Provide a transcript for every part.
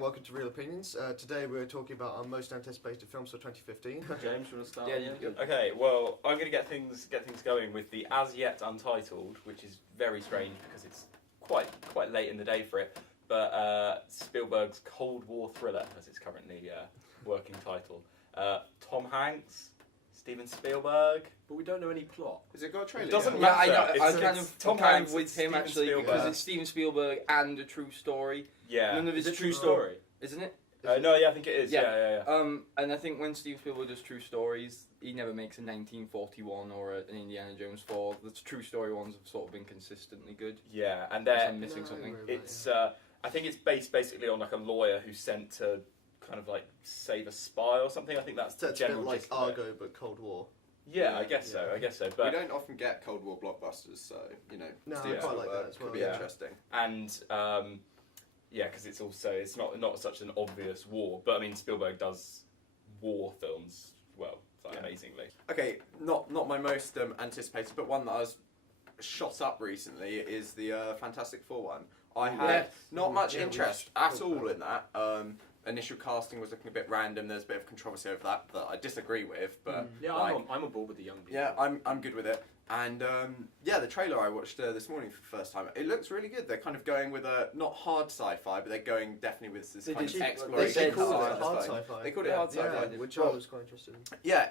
and welcome to Real Opinions. Today we're talking about our most anticipated films for 2015. James, you want to start? Yeah. Okay. Well, I'm going to get things going with the as yet untitled, which is very strange because it's quite late in the day for it. But Spielberg's Cold War thriller, as it's currently working title. Tom Hanks, Steven Spielberg. But we don't know any plot. Has it got a trailer? It doesn't yet? matter. I It's kind Tom of Hanks, with it's him Steven actually Spielberg. because it's Steven Spielberg and a true story. Yeah. None of Is it's it true story? isn't it? No, yeah, I think it is. Yeah. And I think when Steven Spielberg does true stories, he never makes a 1941 or an Indiana Jones 4. The true story ones have sort of been consistently good. Yeah, and Unless they're I'm missing something. it's I think it's based basically on like a lawyer who's sent to kind of like save a spy or something. I think that's the It's a bit general like gist of it. Argo, but Cold War. Yeah, I guess so. we But don't often get Cold War blockbusters, so No, Steven I quite like Spielberg that as well. could be Yeah. interesting. and yeah, because it's not such an obvious war. But I mean, Spielberg does war films amazingly. Okay, not my most anticipated, but one that I was shot up recently is the Fantastic Four one. I had not much interest at all in that. Initial casting was looking a bit random. There's a bit of controversy over that I disagree with, but Yeah, like, I'm on board with the young people. yeah, I'm good with it. And the trailer I watched this morning for the first time, it looks really good. They're kind of going with a not hard sci-fi, but they're going definitely with this kind of exploration. They called style it hard thing. sci-fi. They called it hard sci-fi, which I was quite interested in. Yeah,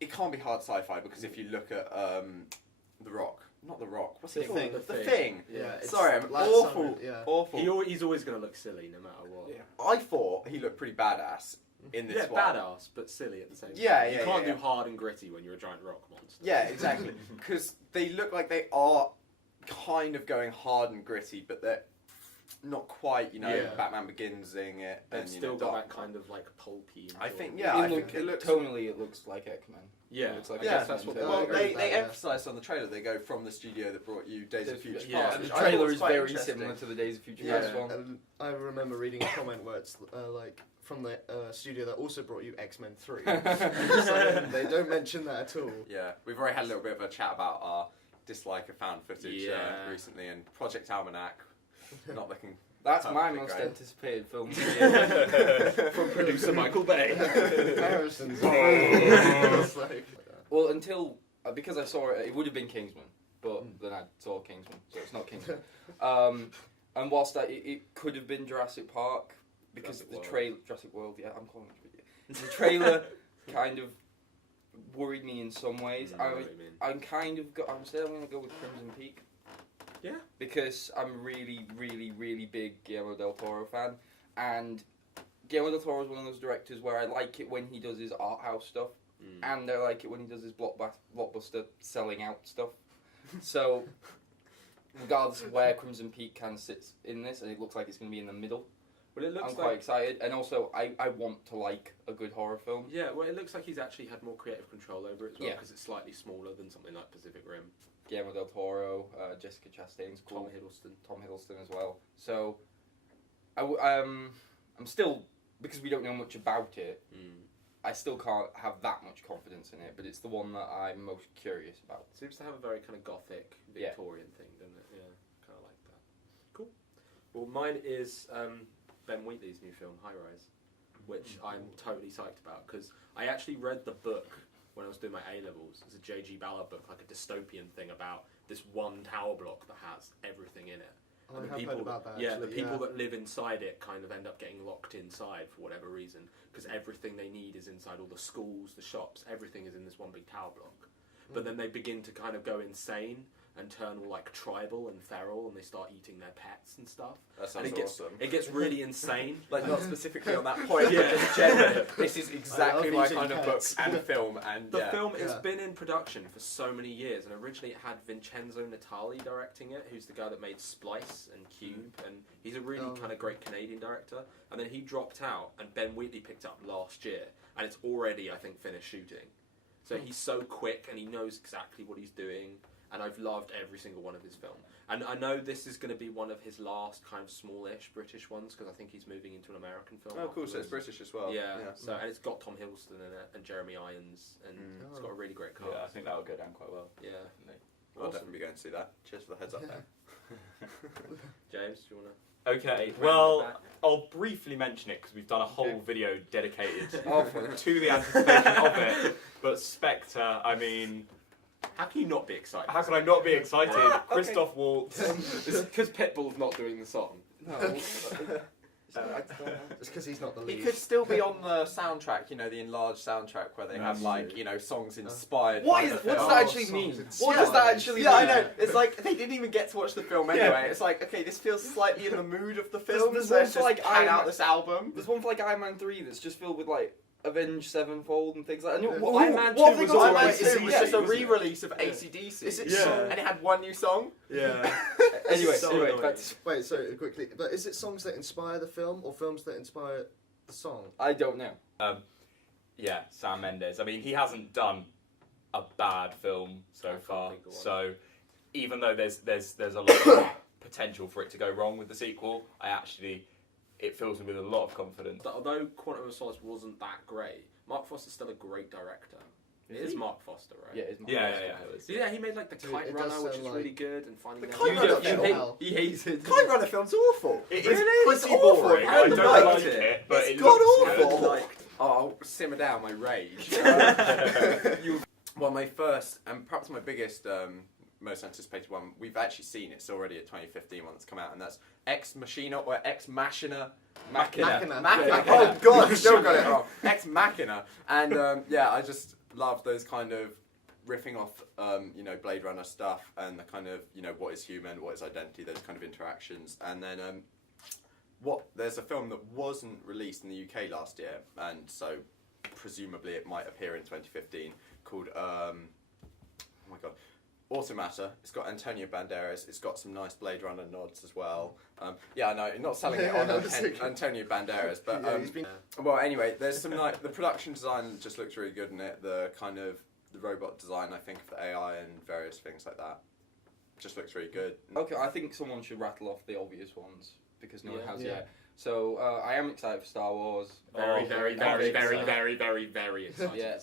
it can't be hard sci-fi because if you look at The Rock, not The Rock, what's it The called? Thing. The Thing. Yeah, it's Sorry, I'm last awful. summer, Awful. He's always going to look silly no matter what. Yeah. I thought he looked pretty badass in this one. badass, but silly at the same time. Yeah, You yeah, can't yeah. do hard and gritty when you're a giant rock monster. Yeah, exactly. Because they look like they are kind of going hard and gritty, but they're not quite, Batman Begins-ing it. They've And, still got Dark that kind of like pulpy. I think, enjoyable- I think it looks... tonally it looks like X-Men. Yeah, It looks like I guess X-Men that's what too. Well, I agree they with that, yeah. emphasised on the trailer, they go from the studio that brought you Days of Future Yeah, Past. the which The I thought trailer was is quite very interesting. similar to the Days of Future Yeah. Past one. I remember reading a comment where it's from the studio that also brought you X-Men 3. So they don't mention that at all. Yeah, we've already had a little bit of a chat about our dislike of found footage recently, and Project Almanac, not looking... That's my perfectly most great. anticipated film. From producer Michael Bay. Comparisons. It's like- Well, until because I saw it, it would have been Kingsman, but then I saw Kingsman, so it's not Kingsman. And whilst it could have been Jurassic Park because Jurassic the World. trailer, Jurassic World, yeah, I'm calling it. The trailer kind of worried me in some ways. I'm still going to go with Crimson Peak. Yeah. Because I'm really, really, really big Guillermo del Toro fan, and Guillermo del Toro is one of those directors where I like it when he does his art house stuff, and I like it when he does his blockbuster selling out stuff. So, regardless of where Crimson Peak kind of sits in this, and it looks like it's going to be in the middle. Well, it looks I'm quite excited, and also I want to like a good horror film. Yeah, well, it looks like he's actually had more creative control over it as well, Yeah. because it's slightly smaller than something like Pacific Rim. Guillermo del Toro, Jessica Chastain's cool. Tom Hiddleston as well. So, I'm still, because we don't know much about it, I still can't have that much confidence in it, but it's the one that I'm most curious about. Seems to have a very kind of gothic Victorian thing, doesn't it? Yeah, kind of like that. Cool. Well, mine is Ben Wheatley's new film, High Rise, which I'm totally psyched about, because I actually read the book when I was doing my A-levels. It's a J.G. Ballard book, like a dystopian thing about this one tower block that has everything in it. I And have heard about that. Yeah, actually, the people that live inside it kind of end up getting locked inside for whatever reason, because everything they need is inside, all the schools, the shops, everything is in this one big tower block. But then they begin to kind of go insane and turn all like tribal and feral, and they start eating their pets and stuff. That sounds And awesome. it gets really insane. Like, not specifically on that point, Yeah. but just generally, this is exactly I love my eating kind of book pets. and film, and The film has Yeah. been in production for so many years, and originally it had Vincenzo Natali directing it, who's the guy that made Splice and Cube, and he's a really kind of great Canadian director. And then he dropped out, and Ben Wheatley picked up last year, and it's already, I think, finished shooting. So he's so quick, and he knows exactly what he's doing, and I've loved every single one of his film. And I know this is going to be one of his last kind of smallish British ones, because I think he's moving into an American film. oh, cool. So it's afterwards. British as well. Yeah. So and it's got Tom Hiddleston in it and Jeremy Irons, and it's got a really great cast. Yeah, I think that would go down quite well. Yeah. I'll Awesome. definitely be going to see that. Cheers for the heads up there. James, do you want to? Okay, Round well, it back. I'll briefly mention it because we've done a whole Okay. video dedicated Oh, to the anticipation of it. But Spectre, I mean, How can you not be excited? how can I not be excited? Okay. Christoph Waltz. It's because Pitbull's not doing the song. No. It's because he's not the He lead. could still be on the soundtrack, you know, the enlarged soundtrack where they have That's like, true. you know, songs inspired. What by is? the What film. does that actually songs mean? inspired. What does that actually Yeah, mean? I know. It's like they didn't even get to watch the film anyway. Yeah. It's like, okay, this feels slightly in the mood of the film. There's so one let's for, just like, pan Iron out Man- this album. There's one for like Iron Man 3 that's just filled with like Avenged Sevenfold and things like that. Yeah. What, Iron Man what 2 have we was got? Iron Man alright, 2 is it- was yeah, just a wasn't it? re-release of AC/DC. Is it Yeah. song? And it had one new song. Yeah. Anyway, So anyway, annoying. back to, Wait, so quickly, but is it songs that inspire the film or films that inspire the song? I don't know. Yeah, Sam Mendes. I mean, he hasn't done a bad film so I can't far. think of one. So even though there's a lot of potential for it to go wrong with the sequel, it fills me with a lot of confidence. But although Quantum of Solace wasn't that great, Mark Foster's still a great director. It is he? Mark Foster, right? Yeah, it's Yeah. So yeah, he made like The Dude, Kite it does Runner, which is sound really like- good, and Finding The Nemo. Kite Runner film? hell. He hates it. Kite Runner film's awful. It Really? is It's pretty awful. boring. I I don't liked like it. it, but It's it god looks awful. good. Like, oh, I'll simmer down my rage. Well, my first and perhaps my biggest, most anticipated one, we've actually seen. It's already a 2015 one that's come out, and that's Ex Machina or Ex Machina. Machina. Machina. Oh god, I still got it wrong. Ex Machina. And yeah, I just love those kind of riffing off, you know, Blade Runner stuff and the kind of, you know, what is human, what is identity, those kind of interactions. And then there's a film that wasn't released in the UK last year, and so presumably it might appear in 2015, called oh my god, Automata. It's got Antonio Banderas. It's got some nice Blade Runner nods as well. Yeah, I know, not selling it on Antonio Banderas, but Yeah, he's been- well, anyway, there's some like the production design just looks really good in it. The kind of the robot design, I think, for the AI and various things like that, just looks really good. Okay, I think someone should rattle off the obvious ones because no one Yeah. has Yeah. yet. So I am excited for Star Wars. Very, Oh, very, I'm very, excited. very, very, very, very excited. Yeah,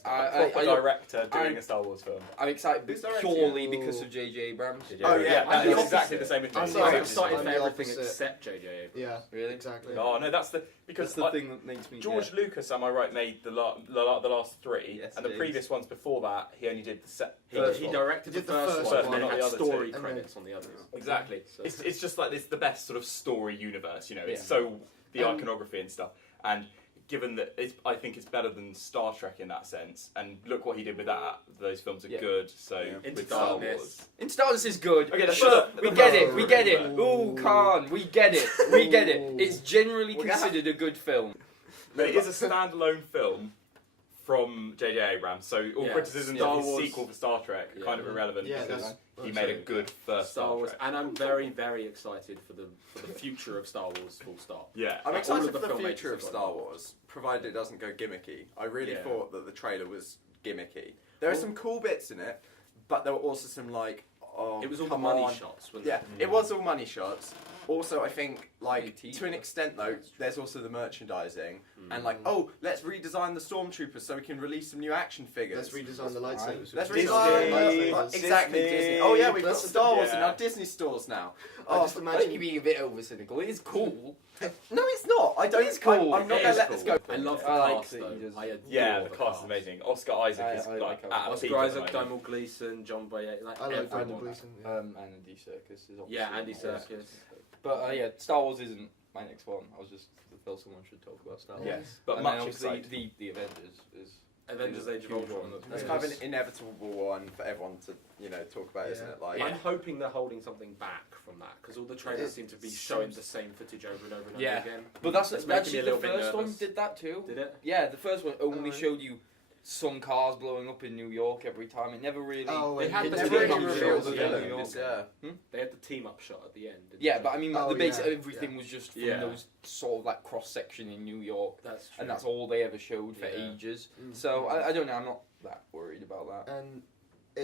Proper director doing a Star Wars film. I'm excited Who's directing purely it? because of J.J. Abrams. Oh, yeah, that I'm is the exactly opposite. the same as I'm me. the I'm opposite. excited I'm for the everything opposite. except J.J. Abrams. Yeah, Really? exactly. Oh no, that's because That's the like, thing that makes me. George Lucas, am I right, made the last three, Yes, and the he is. previous ones before that, he only did the set. He first he one. directed He the did the first first one one, and then not had the other two. story And then- credits on the others. Exactly. So- It's just like it's the best sort of story universe, you know. It's Yeah. so the iconography and stuff, and given that I think it's better than Star Trek in that sense, and look what he did with that. Those films are Yeah. good. So Yeah. Into with Star Darkness. Wars, In Star Wars is good. Okay, Shut up. We get it. We get it. Ooh. Ooh, Khan. We get it. We get it. Ooh. It's generally We're gonna have- considered a good film. but it is a standalone film from J.J. Abrams. So all Yeah. criticisms Star of his Wars- sequel for Star Trek are Yeah. kind of irrelevant Yeah, because that's- he made a good first Star Wars, Trek. and I'm very, very excited for the future of Star Wars. Full stop. Yeah. I'm All excited of for the the filmmakers future of have got Star it. Wars, provided it doesn't go gimmicky. I really Yeah. thought that the trailer was gimmicky. There are some cool bits in it, but there were also some like, oh, It was all the come money on. shots. Wasn't Yeah, it? it was all money shots. Also, I think, like, AT. to an extent though, there's also the merchandising. Mm. And like, oh, let's redesign the stormtroopers so we can release some new action figures. Let's redesign the lightsabers. Let's Disney. redesign exactly Disney. Disney. Oh yeah, we've got That's- Star Wars in yeah. our Disney stores now. I Oh, just I imagine think you're being a bit over cynical. It is cool. no, it's not. I don't. It's cool. I'm not It gonna is let cool. this go. I love the I like cast that though. he does- I adore Yeah, the cast is amazing. Oscar Isaac I is like like him. at a Oscar peak at the Isaac, moment. Donald Gleeson, John Boyega, like I like everyone. Brendan Gleeson. Yeah. And Andy Serkis is obviously. Yeah, Andy on it. Serkis. But yeah, Star Wars isn't my next one. I was just felt someone should talk about Star Wars. Yes, but And much then obviously excited. the Avengers is Avengers: Age of huge Ultron. one. That's Yeah. kind of an inevitable one for everyone to, you know, talk about, isn't Yeah. it? Like, I'm hoping they're holding something back from that because all the trailers It seem to be seems- showing the same footage over and over and Yeah. over again. But that's It's making me a actually the little bit first one nervous. did that too. Did it? Yeah, the first one only Oh, showed you some cars blowing up in New York every time. It never really. Oh, They and had it the never team really up revealed shots, the yeah. villain. yeah. They had the team up shot at the end. didn't Yeah, they? but I mean, Oh, the base yeah, everything yeah. was just from Yeah. those sort of like cross section in New York, that's true. and that's all they ever showed for Yeah. ages. Mm. So I don't know. I'm not that worried about that. And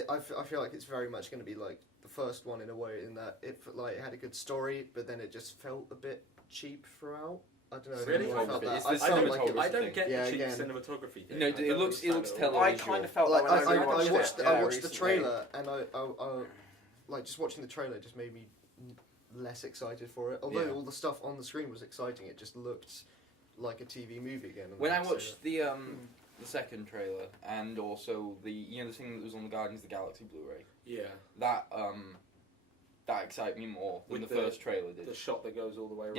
I feel like it's very much going to be like the first one in a way, in that it had a good story, but then it just felt a bit cheap throughout. I don't know. if Really? anyone felt It's that. the I felt like it cinematography. was I don't get Yeah, the cheap again. cinematography thing. No, I it don't looks understand television. at all. I kind of felt Like that when I I rewatched watched it. I Yeah, watched the recently. trailer and like just watching the trailer just made me less excited for it. Although all the stuff on the screen was exciting, it just looked like a TV movie again. When I watched the second trailer and also the the thing that was on the Guardians of the Galaxy Blu-ray, that excited me more than the first trailer did. The shot that goes all the way around.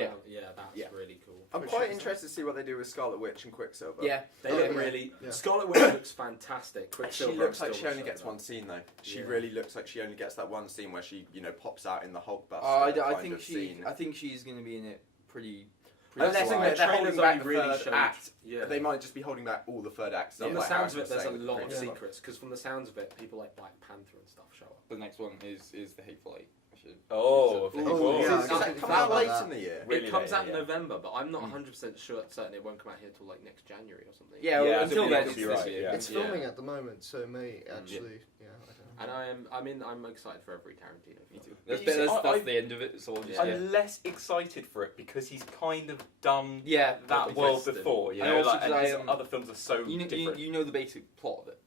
That's really cool. I'm quite interested to see what they do with Scarlet Witch and Quicksilver. Yeah, They look really. Scarlet Witch looks fantastic. Quicksilver, She looks I'm like still she only not gets sure one scene though. She Yeah. really looks like she only gets that one scene where she, pops out in the Hulkbuster. I kind think of she. scene. I think she's going to be in it pretty. Unless That's why. they're holding Trailers back only the really third showed- act. Yeah. They might just be holding back all the third acts. From the like sounds of Harrison it, there's a was saying lot with of the secrets. Because from the sounds of it, people like Black Panther and stuff show up. The next one is the Hateful Eight. Oh, Oh, yeah, Does that come out late in the year? Really it comes late, out in yeah. November, but I'm not 100% certain it won't come out here till like next January or something. Yeah, Yeah, until I then, think it's you're this right, year. yeah. It's filming at the moment, so it may actually. Yeah, I don't know. And I'm excited for every Tarantino film. Me too. But That's, you see, that's I- the end of it. It's all just I'm less excited for it because he's kind of done yeah. that What world existed. before, you And know, also like, and 'cause I, his other films are so different. You know the basic plot of it.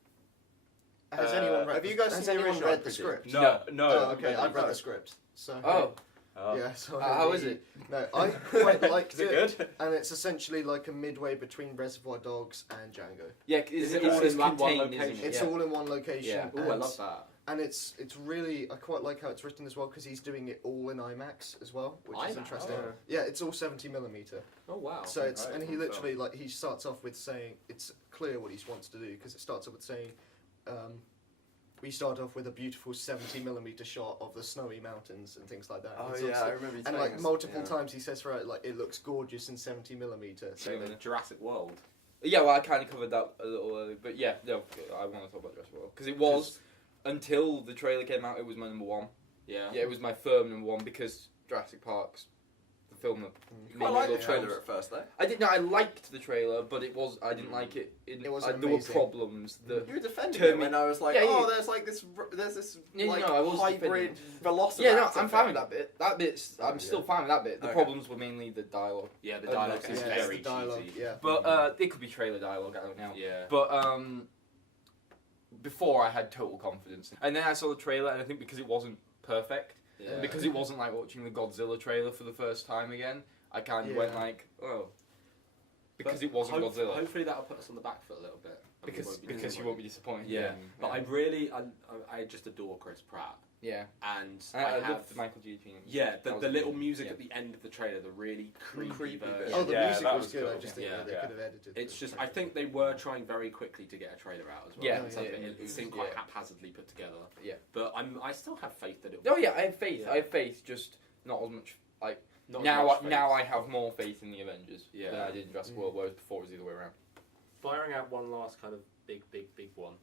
Has anyone read? have you guys has seen the anyone original, read I the presume? script? No. Oh, okay, I've read the script. So. Oh, Yeah. So how is it? No, I quite liked Is it good? and it's essentially like a midway between Reservoir Dogs and Django. Yeah, Is it's it all in one contained, location? isn't it? It's Yeah. all in one location. Yeah. Oh, I love that. And it's really I quite like how it's written as well because he's doing it all in IMAX as well, which is IMAX? interesting. Oh. Yeah, it's all 70mm. Oh wow. So it's Right, and he so- literally like he starts off with saying it's clear what he wants to do because it starts off with saying. We start off with a beautiful 70mm shot of the snowy mountains and things like that. Oh It's yeah, also- I remember you and telling like us. multiple Yeah. times he says throughout like it looks gorgeous in 70mm. So the Jurassic World. Yeah, well, I kind of covered that a little earlier, but yeah, no, I want to talk about Jurassic World because it was until the trailer came out, it was my number one. Yeah. Yeah, it was my firm number one because Jurassic Park's the film that. I made like me the love trailer films. at first though. I didn't. I liked the trailer, but I didn't like it. It wasn't there were amazing. problems that. You were defending Turn it me- when I was like, Yeah, oh, yeah. there's this Yeah, like no, I was hybrid defending velociraptor. Yeah, no, I'm fine thing. with that bit. That bit's. I'm Oh, still yeah. fine with that bit. The Okay. problems were mainly the dialogue. Yeah, the Oh, dialogue okay. is Yeah, it's very the dialogue. cheesy. Yeah. But it could be trailer dialogue. I don't know. Yeah. But before I had total confidence, and then I saw the trailer, and I think because it wasn't perfect, Yeah. and because it wasn't like watching the Godzilla trailer for the first time again, I kind of went Yeah. like, oh, because But it wasn't Godzilla. Hopefully that'll put us on the back foot a little bit. and we won't be Because you won't be disappointed. Yeah. But I just adore Chris Pratt, yeah. and I I have love Michael G. Gene. yeah That the was little amazing. music Yeah. at the end of the trailer, the really creepy bit. version. Oh, the Yeah, music that was was good. I cool. just think Yeah. they could have edited. It's the just I trailer. think they were trying very quickly to get a trailer out as well. Yeah, and stuff. yeah, It seemed quite haphazardly put together. Yeah. But I still have faith that it. Oh yeah, I have faith. Yeah. I have faith. Just not as much. Like Not now, much faith. now I have more faith in the Avengers Yeah. than I did in Jurassic World, whereas before it was the other way around. Firing out one last kind of big one.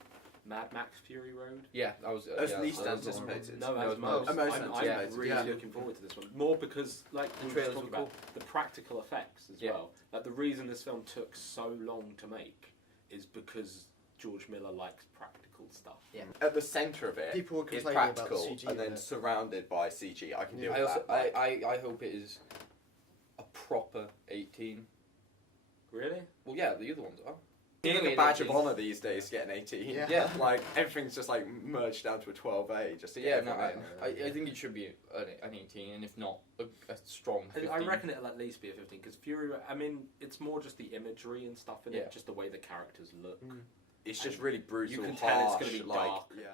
Mad Max Fury Road. Yeah, that was As yeah, least that was anticipated. No, No, as most. most I'm anticipated, really yeah. looking forward to this one. More because, like, The we were trailers talking were about the practical effects as Yeah. well. Like, the reason this film took so long to make is because George Miller likes practical stuff. Yeah. At the centre of it People were is complaining about the practical, CG and then in it. surrounded by CG. I can deal I with also that. I hope it is a proper 18. Really? Well, yeah, the other ones are. Being Really, a badge an of 18. honour these days, getting 18. Yeah. Yeah. Like everything's just like merged down to a 12A. Just to Yeah, get no, everyone I in. think it should be an 18, and if not, a strong 15. I reckon it'll at least be a 15 because Fury. I mean, it's more just the imagery and stuff in Yeah. it, just the way the characters look. It's just really brutal. You can tell it's harsh, going to be like, dark. Yeah.